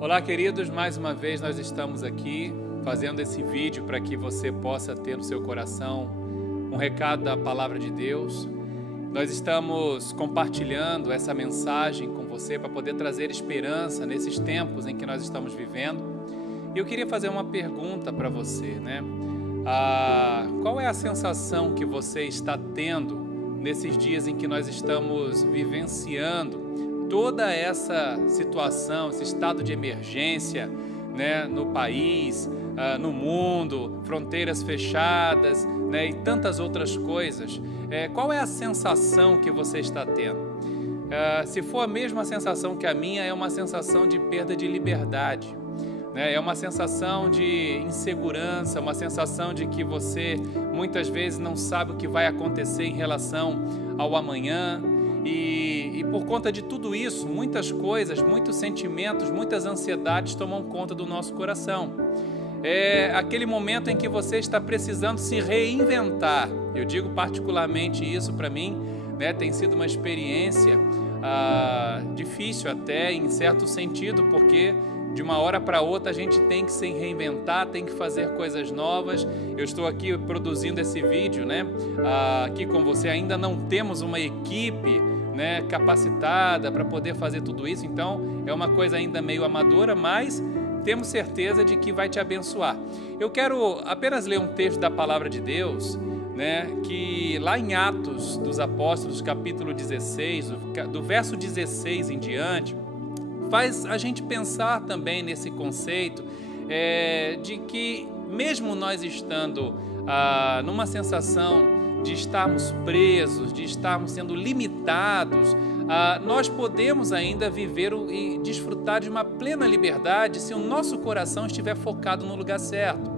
Olá, queridos, mais uma vez nós estamos aqui fazendo esse vídeo para que você possa ter no seu coração um recado da Palavra de Deus. Nós estamos compartilhando essa mensagem com você para poder trazer esperança nesses tempos em que nós estamos vivendo. E eu queria fazer uma pergunta para você, né? Qual é a sensação que você está tendo nesses dias em que nós estamos vivenciando toda essa situação, esse estado de emergência, né, no país, no mundo, fronteiras fechadas, né, e tantas outras coisas? Qual é a sensação que você está tendo? Se for a mesma sensação que a minha, é uma sensação de perda de liberdade, né? É uma sensação de insegurança, uma sensação de que você muitas vezes não sabe o que vai acontecer em relação ao amanhã. E por conta de tudo isso, muitas coisas, muitos sentimentos, muitas ansiedades tomam conta do nosso coração. É aquele momento em que você está precisando se reinventar. Eu digo particularmente isso para mim, né? Tem sido uma experiência difícil até, em certo sentido, porque de uma hora para outra a gente tem que se reinventar, tem que fazer coisas novas. Eu estou aqui produzindo esse vídeo, né? Aqui com você. Ainda não temos uma equipe, né, capacitada para poder fazer tudo isso, então é uma coisa ainda meio amadora, mas temos certeza de que vai te abençoar. Eu quero apenas ler um texto da Palavra de Deus, né, que lá em Atos dos Apóstolos, capítulo 16, do verso 16 em diante, faz a gente pensar também nesse conceito de que mesmo nós estando numa sensação de estarmos presos, de estarmos sendo limitados, nós podemos ainda viver e desfrutar de uma plena liberdade se o nosso coração estiver focado no lugar certo.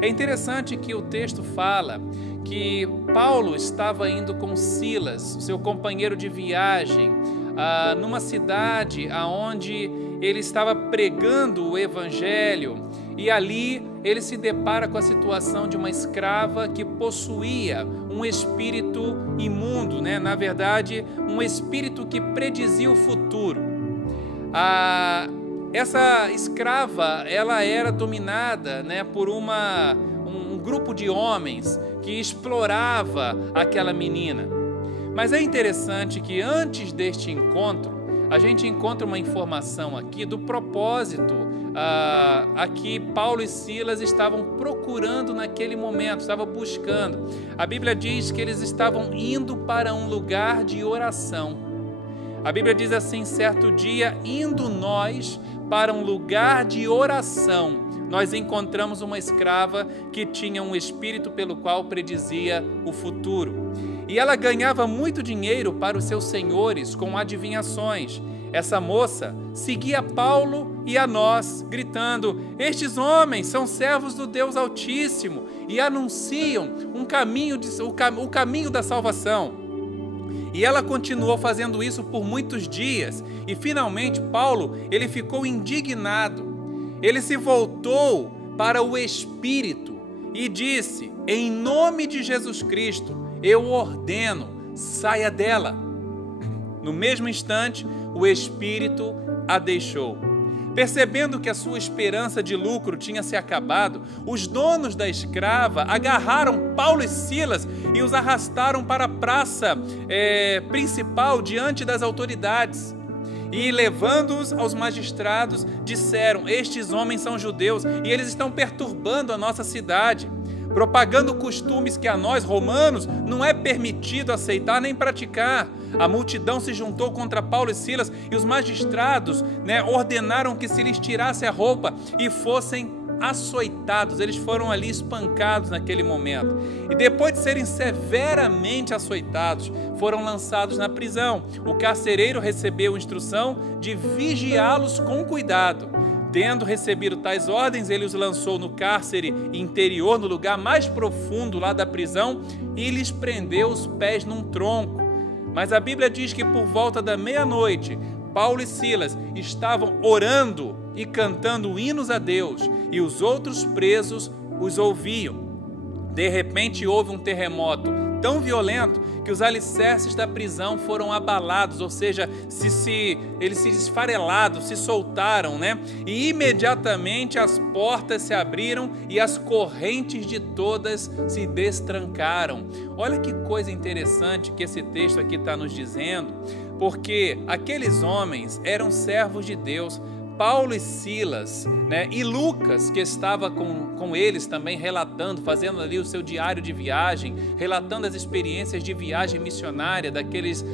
É interessante que o texto fala que Paulo estava indo com Silas, seu companheiro de viagem, numa cidade onde ele estava pregando o evangelho, e ali ele se depara com a situação de uma escrava que possuía um espírito imundo, né? Na verdade, um espírito que predizia o futuro. Essa escrava, ela era dominada, né, por um grupo de homens que explorava aquela menina. Mas é interessante que antes deste encontro, a gente encontra uma informação aqui do propósito a que Paulo e Silas estavam procurando naquele momento, estavam buscando. A Bíblia diz que eles estavam indo para um lugar de oração. A Bíblia diz assim: certo dia, indo nós para um lugar de oração, nós encontramos uma escrava que tinha um espírito pelo qual predizia o futuro. E ela ganhava muito dinheiro para os seus senhores com adivinhações. Essa moça seguia Paulo e a nós, gritando: estes homens são servos do Deus Altíssimo e anunciam o caminho da salvação. E ela continuou fazendo isso por muitos dias. E finalmente Paulo, ele ficou indignado. Ele se voltou para o Espírito e disse: em nome de Jesus Cristo, eu ordeno, saia dela. No mesmo instante, o Espírito a deixou. Percebendo que a sua esperança de lucro tinha se acabado, os donos da escrava agarraram Paulo e Silas e os arrastaram para a praça principal diante das autoridades. E levando-os aos magistrados, disseram: estes homens são judeus e eles estão perturbando a nossa cidade, propagando costumes que a nós, romanos, não é permitido aceitar nem praticar. A multidão se juntou contra Paulo e Silas e os magistrados, né, ordenaram que se lhes tirasse a roupa e fossem açoitados. Eles foram ali espancados naquele momento. E depois de serem severamente açoitados, foram lançados na prisão. O carcereiro recebeu instrução de vigiá-los com cuidado. Tendo recebido tais ordens, ele os lançou no cárcere interior, no lugar mais profundo lá da prisão, e lhes prendeu os pés num tronco. Mas a Bíblia diz que por volta da meia-noite, Paulo e Silas estavam orando e cantando hinos a Deus, e os outros presos os ouviam. De repente houve um terremoto tão violento que os alicerces da prisão foram abalados, ou seja, eles se esfarelaram, se soltaram, né? E imediatamente as portas se abriram e as correntes de todas se destrancaram. Olha que coisa interessante que esse texto aqui está nos dizendo, porque aqueles homens eram servos de Deus. Paulo e Silas, né, e Lucas, que estava com eles também relatando, fazendo ali o seu diário de viagem, relatando as experiências de viagem missionária daqueles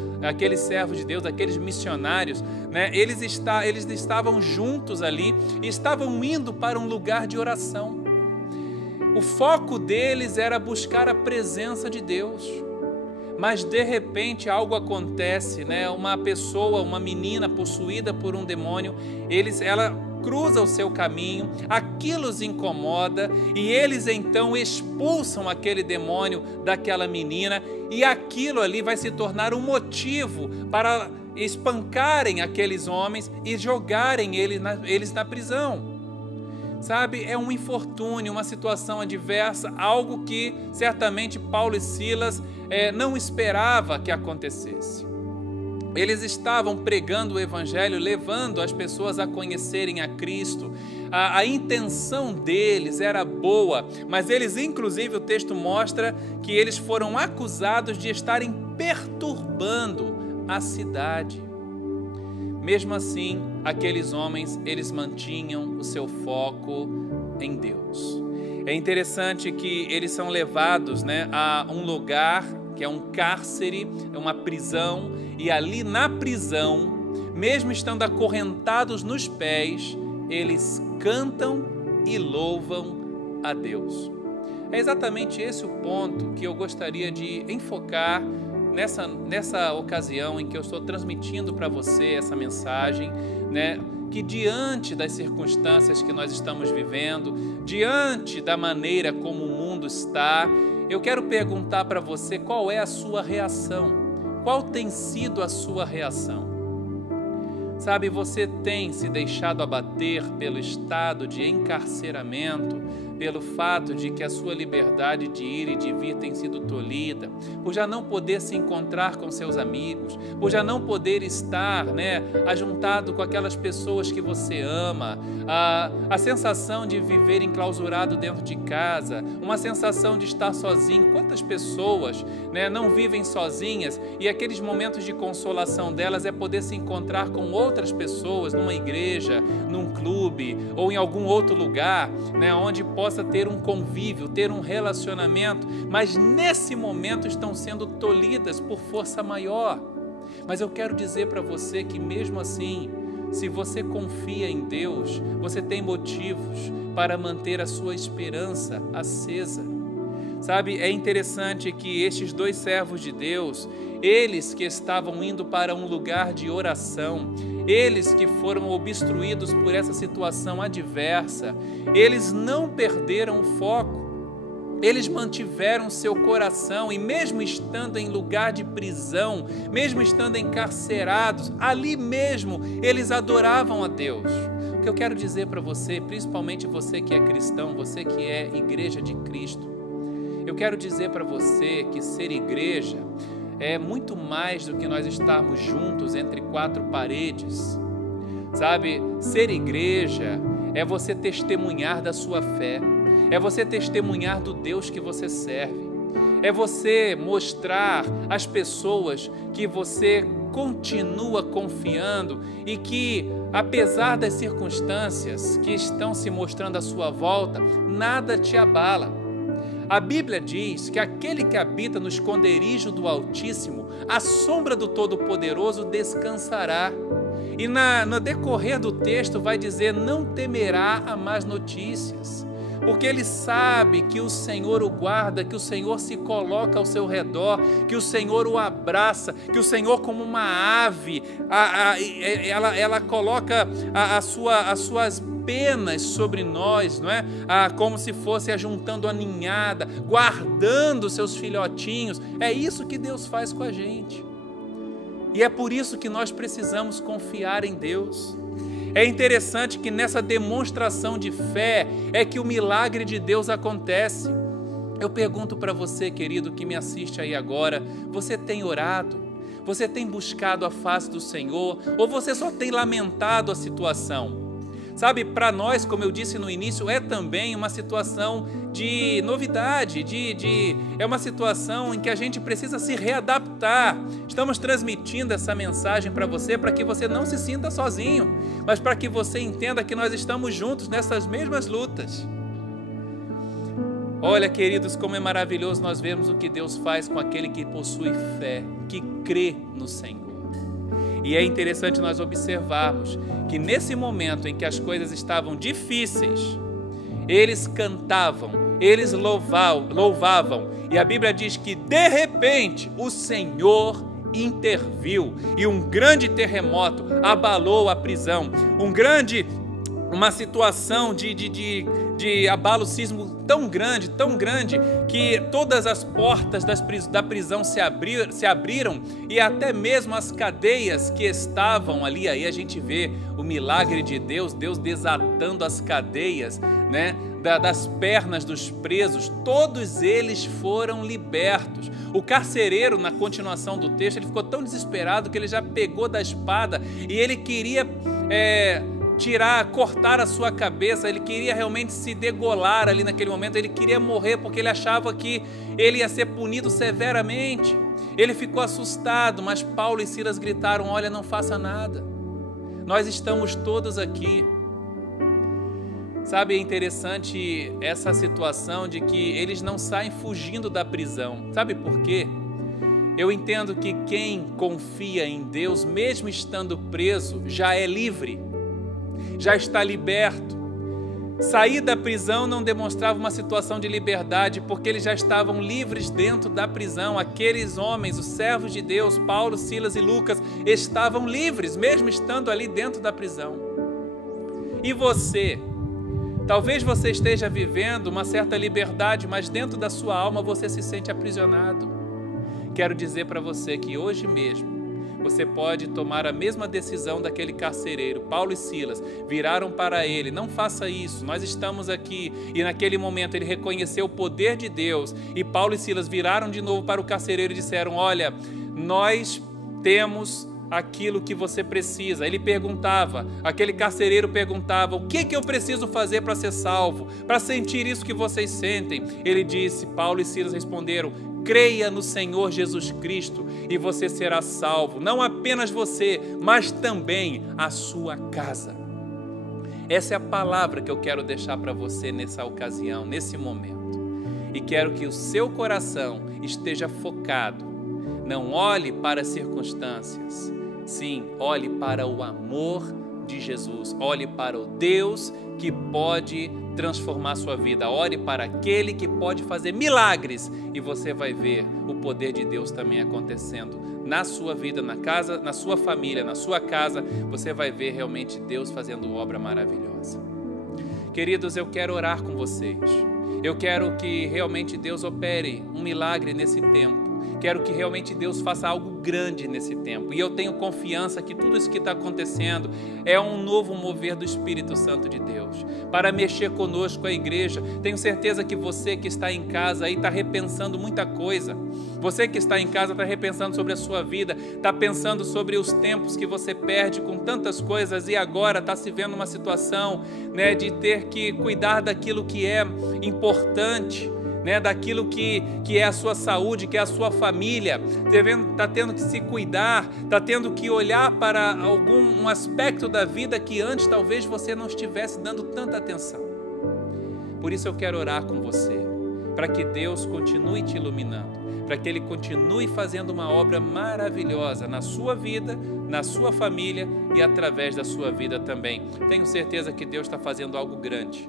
servos de Deus, daqueles missionários, né, eles estavam juntos ali e estavam indo para um lugar de oração. O foco deles era buscar a presença de Deus. Mas de repente algo acontece, né? Uma pessoa, uma menina possuída por um demônio, ela cruza o seu caminho, aquilo os incomoda e eles então expulsam aquele demônio daquela menina e aquilo ali vai se tornar um motivo para espancarem aqueles homens e jogarem eles na prisão. Sabe, é um infortúnio, uma situação adversa, algo que certamente Paulo e Silas não esperava que acontecesse. Eles estavam pregando o Evangelho, levando as pessoas a conhecerem a Cristo. A intenção deles era boa, mas eles, inclusive, o texto mostra que eles foram acusados de estarem perturbando a cidade. Mesmo assim, aqueles homens, eles mantinham o seu foco em Deus. É interessante que eles são levados, né, a um lugar que é um cárcere, é uma prisão, e ali na prisão, mesmo estando acorrentados nos pés, eles cantam e louvam a Deus. É exatamente esse o ponto que eu gostaria de enfocar nessa ocasião em que eu estou transmitindo para você essa mensagem, né? Que diante das circunstâncias que nós estamos vivendo, diante da maneira como o mundo está, eu quero perguntar para você qual é a sua reação, qual tem sido a sua reação. Sabe, você tem se deixado abater pelo estado de encarceramento, pelo fato de que a sua liberdade de ir e de vir tem sido tolhida, por já não poder se encontrar com seus amigos, por já não poder estar, né, ajuntado com aquelas pessoas que você ama, a sensação de viver enclausurado dentro de casa, uma sensação de estar sozinho. Quantas pessoas, né, não vivem sozinhas e aqueles momentos de consolação delas é poder se encontrar com outras pessoas numa igreja, num clube ou em algum outro lugar, né, onde possa ter um convívio, ter um relacionamento, mas nesse momento estão sendo tolhidas por força maior. Mas eu quero dizer para você que mesmo assim, se você confia em Deus, você tem motivos para manter a sua esperança acesa. Sabe, é interessante que estes dois servos de Deus, eles que estavam indo para um lugar de oração, eles que foram obstruídos por essa situação adversa, eles não perderam o foco, eles mantiveram seu coração e mesmo estando em lugar de prisão, mesmo estando encarcerados, ali mesmo eles adoravam a Deus. O que eu quero dizer para você, principalmente você que é cristão, você que é igreja de Cristo, eu quero dizer para você que ser igreja é muito mais do que nós estarmos juntos entre quatro paredes. Sabe, ser igreja é você testemunhar da sua fé, é você testemunhar do Deus que você serve, é você mostrar às pessoas que você continua confiando e que, apesar das circunstâncias que estão se mostrando à sua volta, nada te abala. A Bíblia diz que aquele que habita no esconderijo do Altíssimo, à sombra do Todo-Poderoso descansará. E no decorrer do texto vai dizer, não temerá a más notícias, porque ele sabe que o Senhor o guarda, que o Senhor se coloca ao seu redor, que o Senhor o abraça, que o Senhor, como uma ave, ela coloca as suas penas sobre nós, não é? Como se fosse ajuntando a ninhada, guardando seus filhotinhos. É isso que Deus faz com a gente. E é por isso que nós precisamos confiar em Deus. É interessante que nessa demonstração de fé é que o milagre de Deus acontece. Eu pergunto para você, querido, que me assiste aí agora, você tem orado? Você tem buscado a face do Senhor? Ou você só tem lamentado a situação? Sabe, para nós, como eu disse no início, é também uma situação de novidade, é uma situação em que a gente precisa se readaptar. Estamos transmitindo essa mensagem para você, para que você não se sinta sozinho, mas para que você entenda que nós estamos juntos nessas mesmas lutas. Olha, queridos, como é maravilhoso nós vermos o que Deus faz com aquele que possui fé, que crê no Senhor. E é interessante nós observarmos que nesse momento em que as coisas estavam difíceis, eles cantavam, eles louvavam, e a Bíblia diz que de repente o Senhor interviu e um grande terremoto abalou a prisão, uma situação de abalo sísmico tão grande, que todas as portas da prisão se abriram e até mesmo as cadeias que estavam ali. Aí a gente vê o milagre de Deus desatando as cadeias, né, das pernas dos presos. Todos eles foram libertos. O carcereiro, na continuação do texto, ele ficou tão desesperado que ele já pegou da espada e ele queria cortar a sua cabeça, ele queria realmente se degolar ali naquele momento, ele queria morrer porque ele achava que ele ia ser punido severamente. Ele ficou assustado, mas Paulo e Silas gritaram: olha, não faça nada, nós estamos todos aqui. Sabe, é interessante essa situação de que eles não saem fugindo da prisão. Sabe por quê? Eu entendo que quem confia em Deus, mesmo estando preso, já é livre, já está liberto. Sair da prisão não demonstrava uma situação de liberdade, porque eles já estavam livres dentro da prisão. Aqueles homens, os servos de Deus, Paulo, Silas e Lucas, estavam livres, mesmo estando ali dentro da prisão. E você? Talvez você esteja vivendo uma certa liberdade, mas dentro da sua alma você se sente aprisionado. Quero dizer para você que hoje mesmo você pode tomar a mesma decisão daquele carcereiro. Paulo e Silas viraram para ele: não faça isso, nós estamos aqui. E naquele momento ele reconheceu o poder de Deus, e Paulo e Silas viraram de novo para o carcereiro e disseram: olha, nós temos aquilo que você precisa. Ele perguntava, aquele carcereiro perguntava: o que eu preciso fazer para ser salvo, para sentir isso que vocês sentem? Ele disse, Paulo e Silas responderam: creia no Senhor Jesus Cristo e você será salvo, não apenas você, mas também a sua casa. Essa é a palavra que eu quero deixar para você nessa ocasião, nesse momento. E quero que o seu coração esteja focado. Não olhe para as circunstâncias. Sim, olhe para o amor de Jesus. Olhe para o Deus que pode transformar sua vida. Olhe para aquele que pode fazer milagres e você vai ver o poder de Deus também acontecendo na sua vida, na casa, na sua família, na sua casa. Você vai ver realmente Deus fazendo obra maravilhosa. Queridos, eu quero orar com vocês. Eu quero que realmente Deus opere um milagre nesse tempo. Quero que realmente Deus faça algo grande nesse tempo. E eu tenho confiança que tudo isso que está acontecendo é um novo mover do Espírito Santo de Deus para mexer conosco, a igreja. Tenho certeza que você que está em casa aí está repensando muita coisa. Você que está em casa está repensando sobre a sua vida, está pensando sobre os tempos que você perde com tantas coisas e agora está se vendo uma situação, né, de ter que cuidar daquilo que é importante, né, daquilo que é a sua saúde, que é a sua família. Está tendo que se cuidar, está tendo que olhar para um aspecto da vida que antes talvez você não estivesse dando tanta atenção. Por isso eu quero orar com você, para que Deus continue te iluminando, para que Ele continue fazendo uma obra maravilhosa na sua vida, na sua família e através da sua vida também. Tenho certeza que Deus está fazendo algo grande.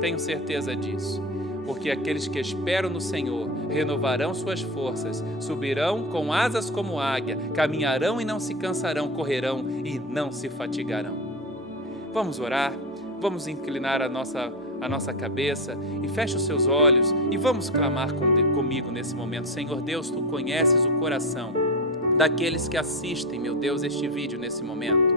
Tenho certeza disso. Porque aqueles que esperam no Senhor renovarão suas forças, subirão com asas como águia, caminharão e não se cansarão, correrão e não se fatigarão. Vamos orar, vamos inclinar a nossa cabeça e feche os seus olhos e vamos clamar comigo nesse momento. Senhor Deus, Tu conheces o coração daqueles que assistem, meu Deus, este vídeo nesse momento.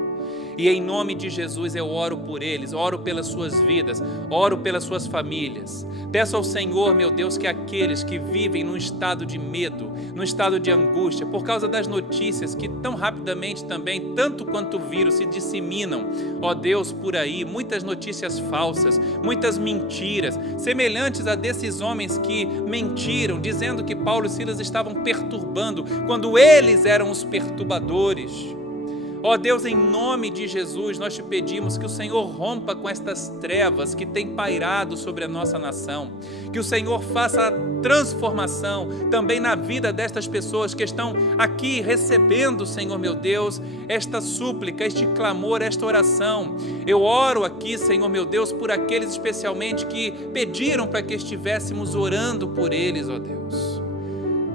E em nome de Jesus eu oro por eles, oro pelas suas vidas, oro pelas suas famílias. Peço ao Senhor, meu Deus, que aqueles que vivem num estado de medo, num estado de angústia, por causa das notícias que tão rapidamente também, tanto quanto o vírus, se disseminam, ó Deus, por aí, muitas notícias falsas, muitas mentiras, semelhantes a desses homens que mentiram, dizendo que Paulo e Silas estavam perturbando, quando eles eram os perturbadores. Ó Deus, em nome de Jesus, nós te pedimos que o Senhor rompa com estas trevas que têm pairado sobre a nossa nação, que o Senhor faça a transformação também na vida destas pessoas que estão aqui recebendo, Senhor meu Deus, esta súplica, este clamor, esta oração. Eu oro aqui, Senhor meu Deus, por aqueles especialmente que pediram para que estivéssemos orando por eles, ó Deus.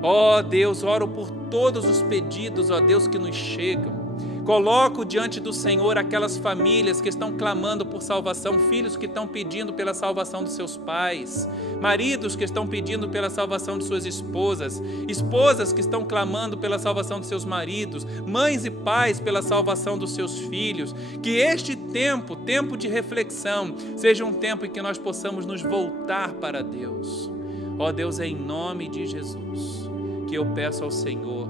Ó Deus, oro por todos os pedidos, ó Deus, que nos chegam. Coloco diante do Senhor aquelas famílias que estão clamando por salvação, filhos que estão pedindo pela salvação dos seus pais, maridos que estão pedindo pela salvação de suas esposas, esposas que estão clamando pela salvação de seus maridos, mães e pais pela salvação dos seus filhos. Que este tempo, tempo de reflexão, seja um tempo em que nós possamos nos voltar para Deus. Ó Deus, em nome de Jesus, que eu peço ao Senhor,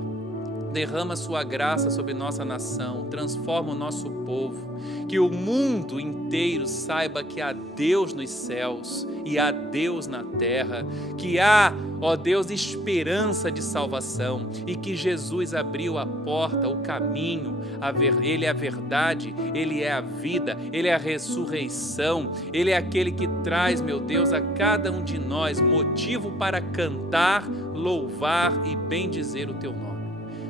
derrama sua graça sobre nossa nação, transforma o nosso povo, que o mundo inteiro saiba que há Deus nos céus e há Deus na terra, que há, ó Deus, esperança de salvação e que Jesus abriu a porta, o caminho, Ele é a verdade, Ele é a vida, Ele é a ressurreição, Ele é aquele que traz, meu Deus, a cada um de nós motivo para cantar, louvar e bendizer o Teu nome.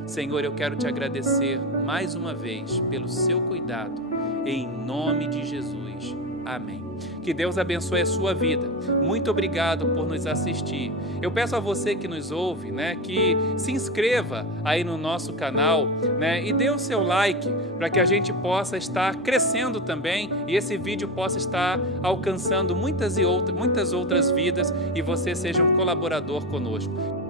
Senhor, eu quero te agradecer mais uma vez pelo seu cuidado, em nome de Jesus. Amém. Que Deus abençoe a sua vida. Muito obrigado por nos assistir. Eu peço a você que nos ouve, que se inscreva aí no nosso canal, e dê o seu like para que a gente possa estar crescendo também e esse vídeo possa estar alcançando muitas outras vidas e você seja um colaborador conosco.